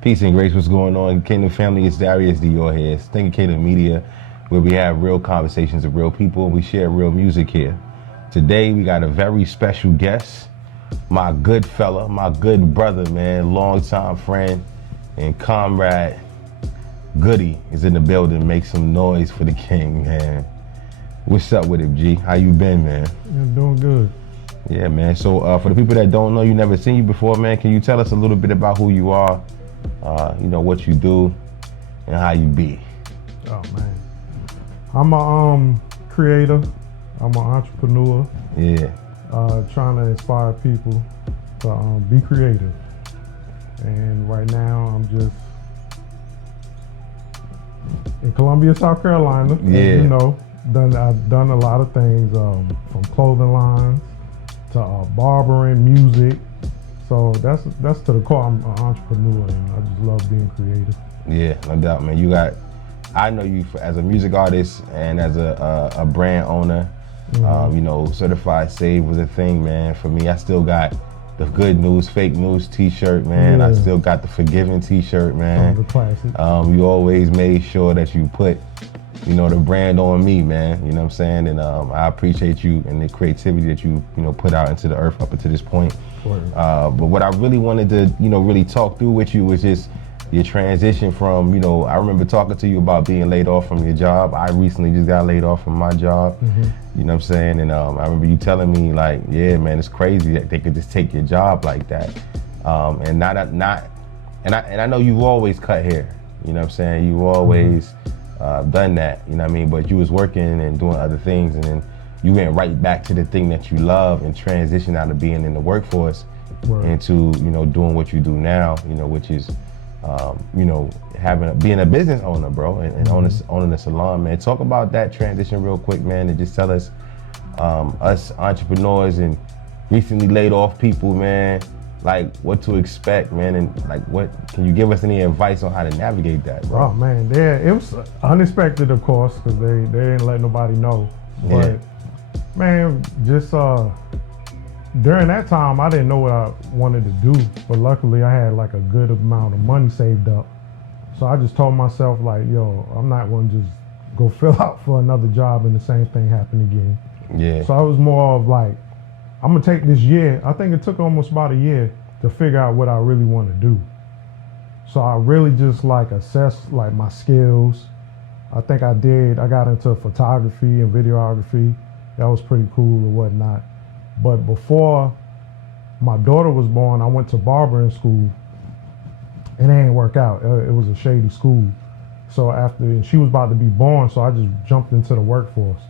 Peace and grace, what's going on? Kingdom family, it's Darius Dior here. It's Think Kingdom Media, where we have real conversations with real people and we share real music here. Today, we got a very special guest, my good fella, my good brother, man, longtime friend and comrade, Goody, is in the building. Make some noise for the king, man. What's up with it, G? How you been, man? Yeah, doing good. Yeah, man. So for the people that don't know, you never seen you before, man, can you tell us a little bit about who you are? What you do and how you be. Oh man, I'm a creator. I'm an entrepreneur. Yeah. Trying to inspire people to be creative. And right now, I'm just in Columbia, South Carolina. Yeah. As you know, I've done a lot of things from clothing lines to barbering, music. So that's to the core. I'm an entrepreneur and I just love being creative. Yeah, no doubt, man. I know you as a music artist and as a brand owner. Mm-hmm. Certified Save was a thing, man. For me, I still got the Good News, Fake News t-shirt, man. Yeah. I still got the Forgiven t-shirt, man. The classic. You always made sure that you put, the brand on me, man. You know what I'm saying? And I appreciate you and the creativity that you put out into the earth up until this point. But what I really wanted to, really talk through with you was just your transition from, I remember talking to you about being laid off from your job. I recently just got laid off from my job. Mm-hmm. You know what I'm saying? And I remember you telling me like, yeah, man, it's crazy that they could just take your job like that. And I know you've always cut hair. You know what I'm saying? You've always done that. You know what I mean? But you was working and doing other things, and then you went right back to the thing that you love and transitioned out of being in the workforce into doing what you do now. Which is being a business owner, bro, and owning a salon, man. Talk about that transition real quick, man, and just tell us, us entrepreneurs and recently laid off people, man, like what to expect, man, and like can you give us any advice on how to navigate that, bro? Oh man, it was unexpected, of course, because they didn't let nobody know. But man, just during that time, I didn't know what I wanted to do, but luckily I had like a good amount of money saved up. So I just told myself like, yo, I'm not going to just go fill out for another job and the same thing happen again. Yeah. So I was more of like, I'm going to take this year. I think it took almost about a year to figure out what I really want to do. So I really just like assessed like my skills. I think I got into photography and videography. That was pretty cool or whatnot. But before my daughter was born, I went to barbering school, and it didn't work out. It was a shady school. So after she was about to be born, so I just jumped into the workforce.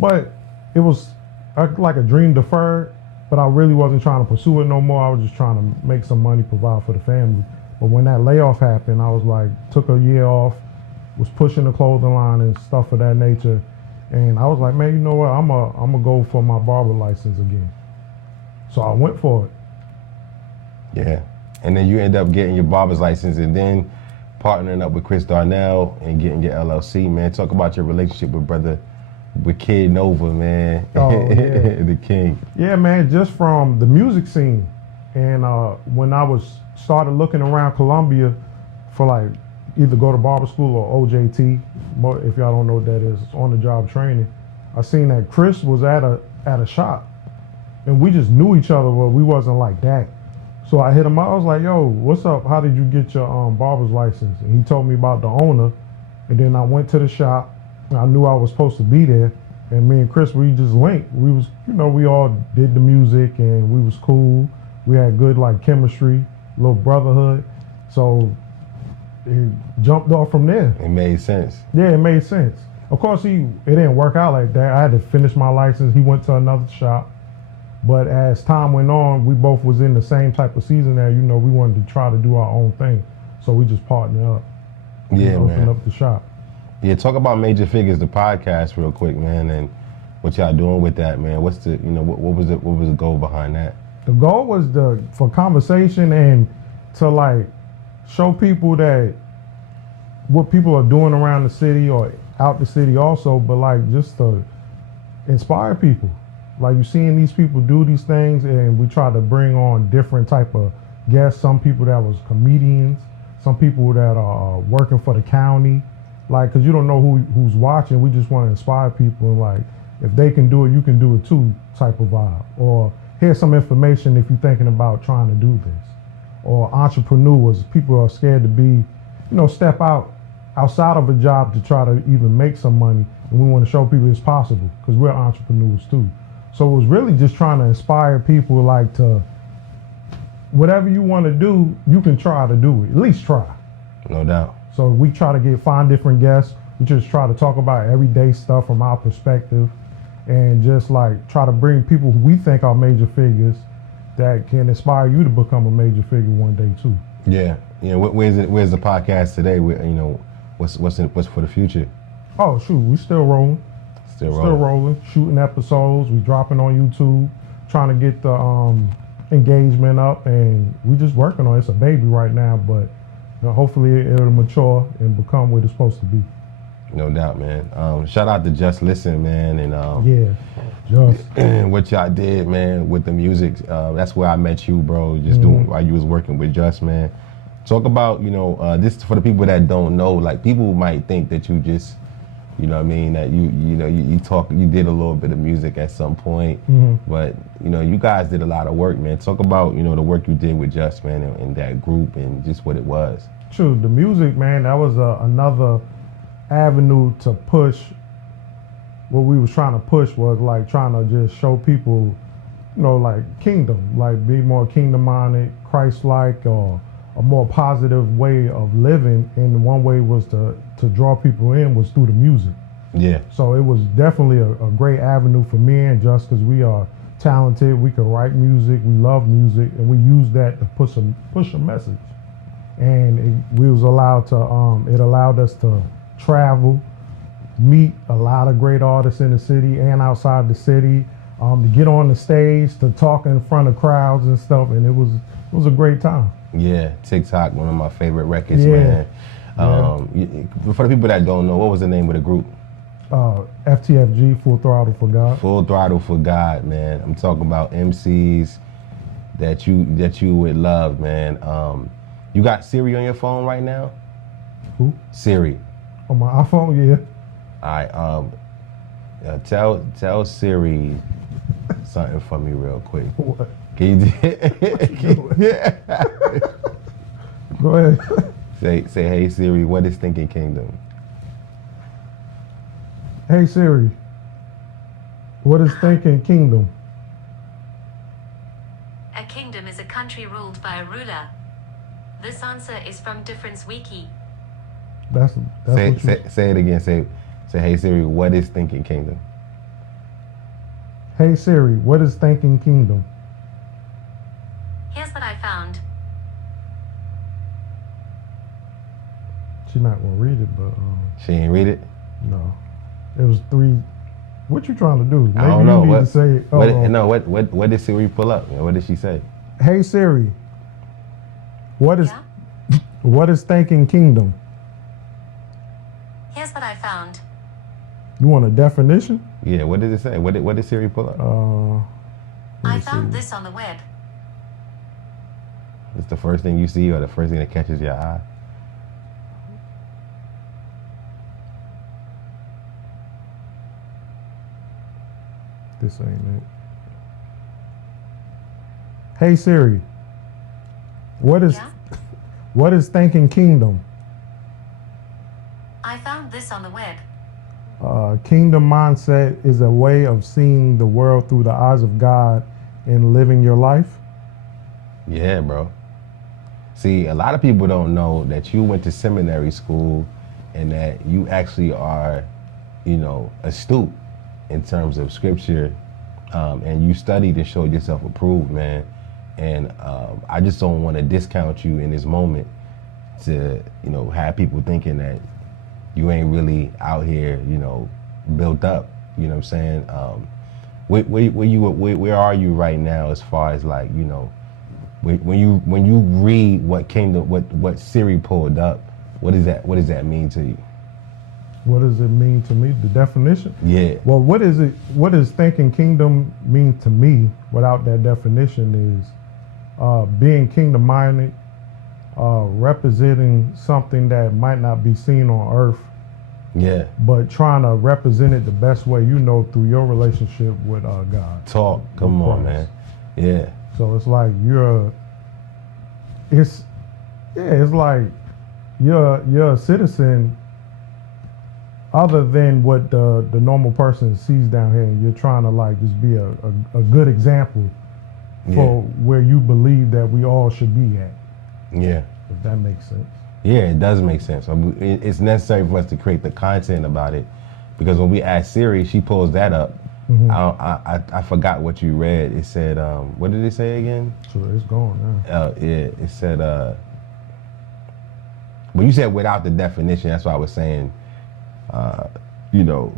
But it was like a dream deferred, but I really wasn't trying to pursue it no more. I was just trying to make some money, provide for the family. But when that layoff happened, I was like, took a year off, was pushing the clothing line and stuff of that nature. And I was like, man, you know what? I'm gonna go for my barber license again. So I went for it. Yeah. And then you end up getting your barber's license and then partnering up with Chris Darnell and getting your LLC, man. Talk about your relationship with Kid Nova, man. Oh, yeah. The king. Yeah, man, just from the music scene. And when I started looking around Columbia for like either go to barber school or OJT, if y'all don't know what that is, on-the-job training. I seen that Chris was at a shop, and we just knew each other, but we wasn't like that. So I hit him up. I was like, "Yo, what's up? How did you get your barber's license?" And he told me about the owner, and then I went to the shop. And I knew I was supposed to be there, and me and Chris, we just linked. We was, we all did the music, and we was cool. We had good like chemistry, little brotherhood. So it jumped off from there. It made sense. Yeah, it made sense. Of course, it didn't work out like that. I had to finish my license. He went to another shop. But as time went on, we both was in the same type of season there. We wanted to try to do our own thing. So we just partnered up. Yeah, man. Opened up the shop. Yeah, talk about Major Figures, the podcast, real quick, man, and what y'all doing with that, man. What's the, what was the goal behind that? The goal was for conversation and to like show people that what people are doing around the city or out the city also, but like just to inspire people. Like you seeing these people do these things, and we try to bring on different type of guests, some people that was comedians, some people that are working for the county. Like, cause you don't know who's watching. We just want to inspire people, and like, if they can do it, you can do it too, type of vibe. Or here's some information if you're thinking about trying to do this. Or entrepreneurs, people are scared to be, step outside of a job to try to even make some money. And we want to show people it's possible, because we're entrepreneurs too. So it was really just trying to inspire people, like, to whatever you want to do, you can try to do it. At least try. No doubt. So we try to find different guests. We just try to talk about everyday stuff from our perspective, and just like try to bring people who we think are major figures that can inspire you to become a major figure one day too. Yeah. Where's the podcast today? What's for the future? Oh shoot, we still rolling. Still rolling. Shooting episodes. We dropping on YouTube. Trying to get the engagement up, and we just working on it. It's a baby right now, but hopefully it'll mature and become what it's supposed to be. No doubt, man. Shout out to Just Listen, man, and what y'all did, man, with the music. That's where I met you, bro. Just doing while you was working with Just, man. Talk about, this for the people that don't know. Like, people might think that you just, that you did a little bit of music at some point, but you guys did a lot of work, man. Talk about the work you did with Just, man, and that group, and just what it was. True, the music, man. That was another avenue to push. What we was trying to push was like trying to just show people, like kingdom, like be more kingdom minded, Christ-like, or a more positive way of living. And one way was to draw people in was through the music. Yeah. So it was definitely a great avenue for me and Just, because we are talented, we can write music, we love music, and we use that to push a message. And we was allowed to, it allowed us to travel, meet a lot of great artists in the city and outside the city, to get on the stage, to talk in front of crowds and stuff, and it was a great time. Yeah, TikTok, one of my favorite records, man. For the people that don't know, what was the name of the group? FTFG, Full Throttle for God. Full Throttle for God, man. I'm talking about MCs that you would love, man. You got Siri on your phone right now? Who? Siri. On my iPhone, yeah. All right. Tell Siri something for me real quick. What? Can you Yeah. Go ahead. say, hey Siri, what is Thinking Kingdom? Hey Siri, what is Thinking Kingdom? A kingdom is a country ruled by a ruler. This answer is from Difference Wiki. That's say it again. Say, hey Siri, what is Thinking Kingdom? Hey Siri, what is Thinking Kingdom? Here's what I found. She's not gonna read it, but She ain't read it? no. It was 3. What you trying to do? Maybe I don't know. you need to say it. What did Siri pull up? What did she say? Hey Siri, what is Yeah? what is Thinking Kingdom? Here's what I found. You want a definition? Yeah, what did it say? What did Siri pull up? Let I me found see. this on the web. It's the first thing you see or the first thing that catches your eye? This ain't it. Hey Siri, what is Yeah? what is Thinking Kingdom? I found this on the web. Kingdom mindset is a way of seeing the world through the eyes of God and living your life. Yeah, bro. See, a lot of people don't know that you went to seminary school and that you actually are, astute in terms of scripture, and you studied and showed yourself approved, man. And I just don't want to discount you in this moment to, have people thinking that you ain't really out here, built up. You know what I'm saying? Where are you right now as far as like, when you read what Siri pulled up, what does that mean to you? What does it mean to me? The definition? Yeah. Well, what does Thinking Kingdom mean to me without that definition is being kingdom minded, representing something that might not be seen on earth, Yeah. but trying to represent it the best way you know through your relationship with God. Talk. Come on, man. Yeah. So it's like it's like you're a citizen other than what the normal person sees down here, and you're trying to like just be a good example for where you believe that we all should be at. Yeah. If that makes sense. Yeah, it does make sense. I mean, it's necessary for us to create the content about it, because when we ask Siri, she pulls that up. Mm-hmm. I forgot what you read. It said, what did it say again? So it's gone now. Yeah, it said, well, you said without the definition. That's why I was saying, you know,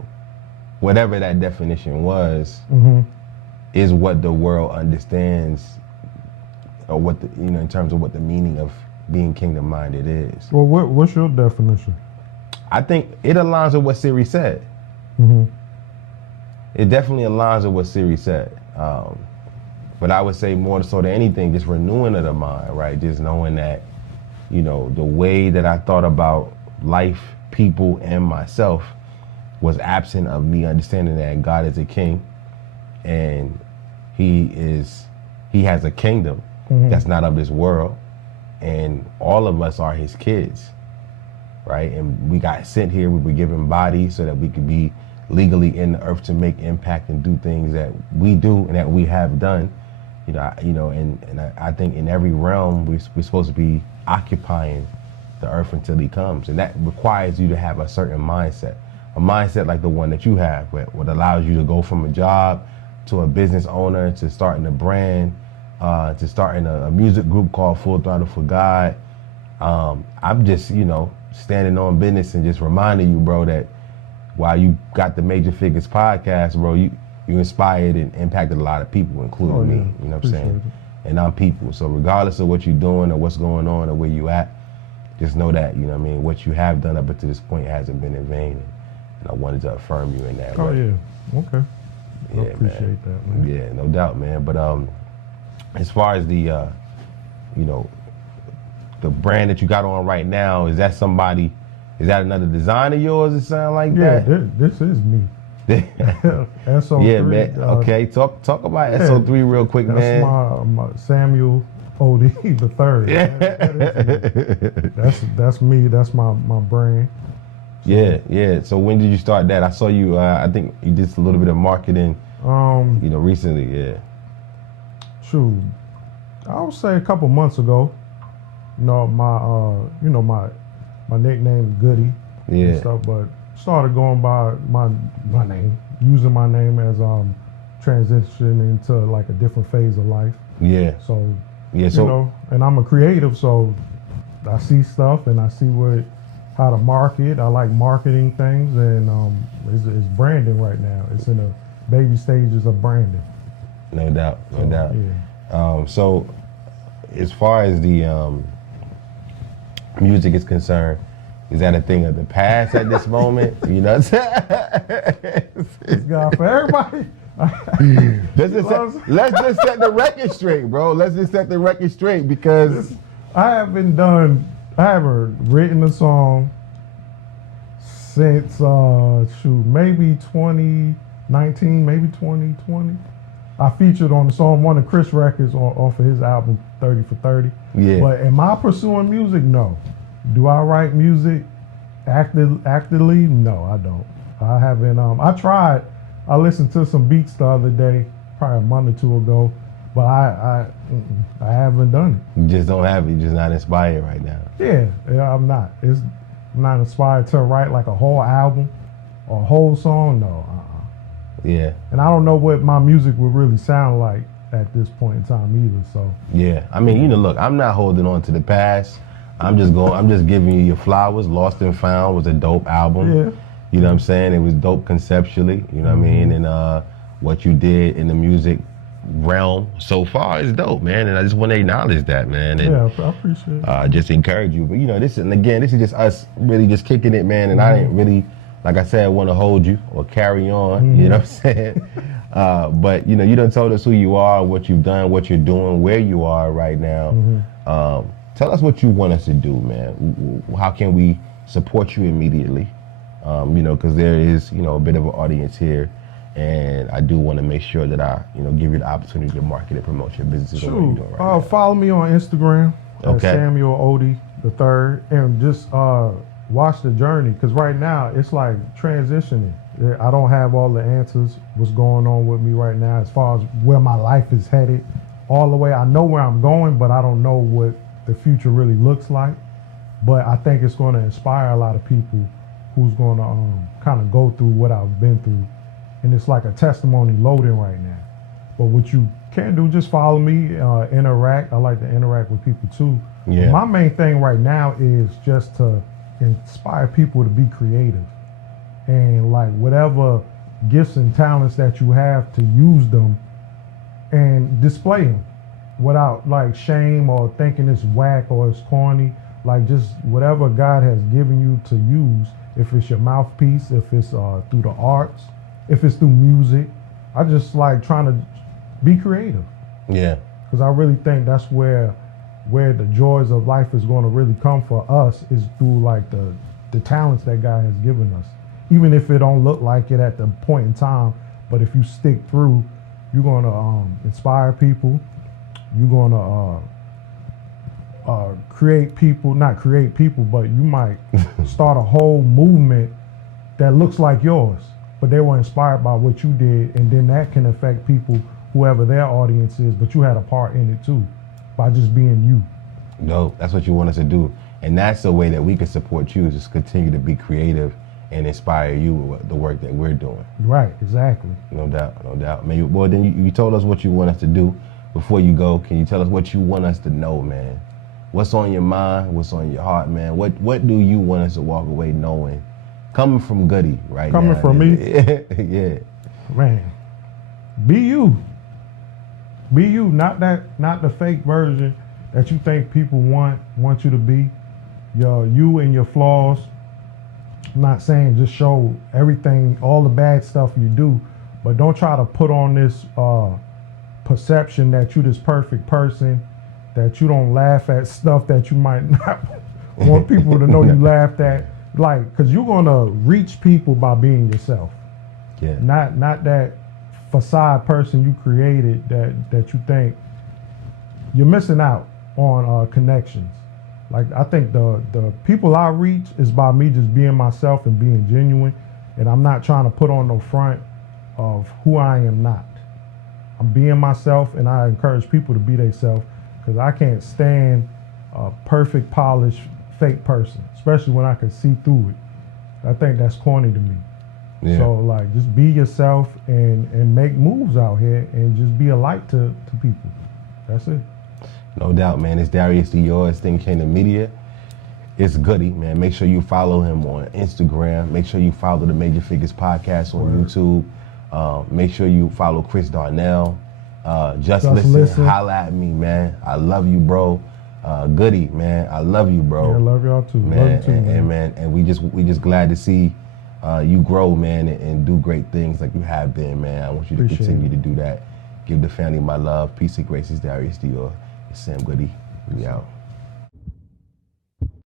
whatever that definition was, is what the world understands, or what the, you know, in terms of what the meaning of being kingdom minded is. Well, what's your definition? I think it aligns with what Siri said. Mm-hmm. It definitely aligns with what Siri said. But I would say more so than anything, just renewing of the mind, right? Just knowing that, you know, the way that I thought about life, people, and myself was absent of me understanding that God is a king, and he has a kingdom that's not of this world, and all of us are his kids, right? And we got sent here, we were given bodies so that we could be legally in the earth to make impact and do things that we do and that we have done. And I think in every realm we're supposed to be occupying the earth until he comes, and that requires you to have a certain mindset, a mindset like the one that you have, what allows you to go from a job to a business owner, to starting a brand, to starting a music group called Full Throttle for God. I'm just, you know, standing on business and just reminding you, bro, that while you got the Major Figures podcast, bro, you inspired and impacted a lot of people, including me. You know what I'm saying? And I'm people. So regardless of what you're doing or what's going on or where you at, just know that, you know what I mean, what you have done up until this point hasn't been in vain. And I wanted to affirm you in that. Oh, way. yeah. Okay. Yeah, I appreciate that, man. Yeah, no doubt, man. But as far as the, you know, the brand that you got on right now, is that another design of yours? It sound like that? Yeah, this is me. SO3. Yeah, man. Okay, talk about SO3 real quick, man. That's my Samuel Ody the third. Yeah. That's me. That's my brand. So, yeah. So when did you start that? I saw you. I think you did a little bit of marketing. You know, recently. Yeah. Shoot, I would say a couple months ago. You know, my nickname is Goody. Yeah. And stuff, but started going by my name, using my name as transition into like a different phase of life. Yeah. So yeah. You know, and I'm a creative, so I see stuff and I see how to market. I like marketing things, and it's branding right now. It's in the baby stages of branding. No doubt. Yeah. So as far as the music is concerned, is that a thing of the past at this moment? You know what I'm saying? It's God for everybody. Let's just set the record straight, bro. Let's just set the record straight, because I haven't written a song since maybe 2019, maybe 2020. I featured on the song, one of Chris records off of his album 30 for 30. Yeah. But am I pursuing music? No. Do I write music actively? No, I don't. I haven't. I tried. I listened to some beats the other day, probably a month or two ago, but I haven't done it. You just don't have it. You're just not inspired right now. Yeah, I'm not. I'm not inspired to write like a whole album or a whole song. No. Yeah. And I don't know what my music would really sound like at this point in time either. So. Yeah. I mean, you know, look, I'm not holding on to the past. I'm just giving you your flowers. Lost and Found was a dope album. Yeah. You know what I'm saying? It was dope conceptually, you know what I mean? And what you did in the music realm so far is dope, man. And I just want to acknowledge that, man. And, yeah, I appreciate it. Just encourage you. But, you know, this is just us really just kicking it, man. And I didn't really, like I said, want to hold you or carry on, you know what I'm saying? But you know, you done told us who you are, what you've done, what you're doing, where you are right now. Tell us what you want us to do, man. How can we support you immediately? You know, because there is, you know, a bit of an audience here, and I do want to make sure that I, you know, give you the opportunity to market and promote your business. Sure. What you're doing right now. Follow me on Instagram, Samuel Ody the third, and just watch the journey. Because right now it's like transitioning. I don't have all the answers. What's going on with me right now, as far as where my life is headed, all the way. I know where I'm going, but I don't know what the future really looks like. But I think it's going to inspire a lot of people who's going to kind of go through what I've been through. And it's like a testimony loading right now. But what you can do, just follow me, interact. I like to interact with people too. Yeah. My main thing right now is just to inspire people to be creative. And like whatever gifts and talents that you have, to use them and display them without like shame or thinking it's whack or it's corny. Like just whatever God has given you to use, if it's your mouthpiece, if it's through the arts, if it's through music. I just like trying to be creative. Yeah. Because I really think that's where the joys of life is going to really come for us, is through like the talents that God has given us. Even if it don't look like it at the point in time, but if you stick through, you're going to inspire people. You're going to create people, not create people, but you might start a whole movement that looks like yours, but they were inspired by what you did, and then that can affect people, whoever their audience is, but you had a part in it too, by just being you. No, that's what you want us to do. And that's the way that we can support you, is just continue to be creative and inspire you with the work that we're doing. Right, exactly. No doubt, no doubt. Man, well, then you told us what you want us to do. Before you go, can you tell us what you want us to know, man? What's on your mind? What's on your heart, man? What do you want us to walk away knowing? Coming from Goody right Coming now. from me? Yeah. Man, be you. Be you, not the fake version that you think people want you to be. You and your flaws. I'm not saying just show everything, all the bad stuff you do, but don't try to put on this perception that you're this perfect person, that you don't laugh at stuff that you might not want people to know you laughed at. Like, because you're going to reach people by being yourself. Yeah. Not that facade person you created that you think you're missing out on connections. Like, I think the people I reach is by me just being myself and being genuine, and I'm not trying to put on no front of who I am not. I'm being myself, and I encourage people to be themselves, because I can't stand a perfect, polished, fake person, especially when I can see through it. I think that's corny to me. Yeah. So like, just be yourself and make moves out here, and just be a light to people. That's it. No doubt, man. It's Darius Dior, Think Kingdom Media. It's Goody, man. Make sure you follow him on Instagram. Make sure you follow the Major Figures Podcast on YouTube. Make sure you follow Chris Darnell. Just listen. Holla at me, man. I love you, bro. Goody, man. I love you, bro. Yeah, I love y'all too. Man, love you too, man. And we just glad to see you grow, man, and do great things like you have been, man. I want you to continue to do that. Give the family my love. Peace and grace. It's Darius Dior. It's Sam Goody. We out.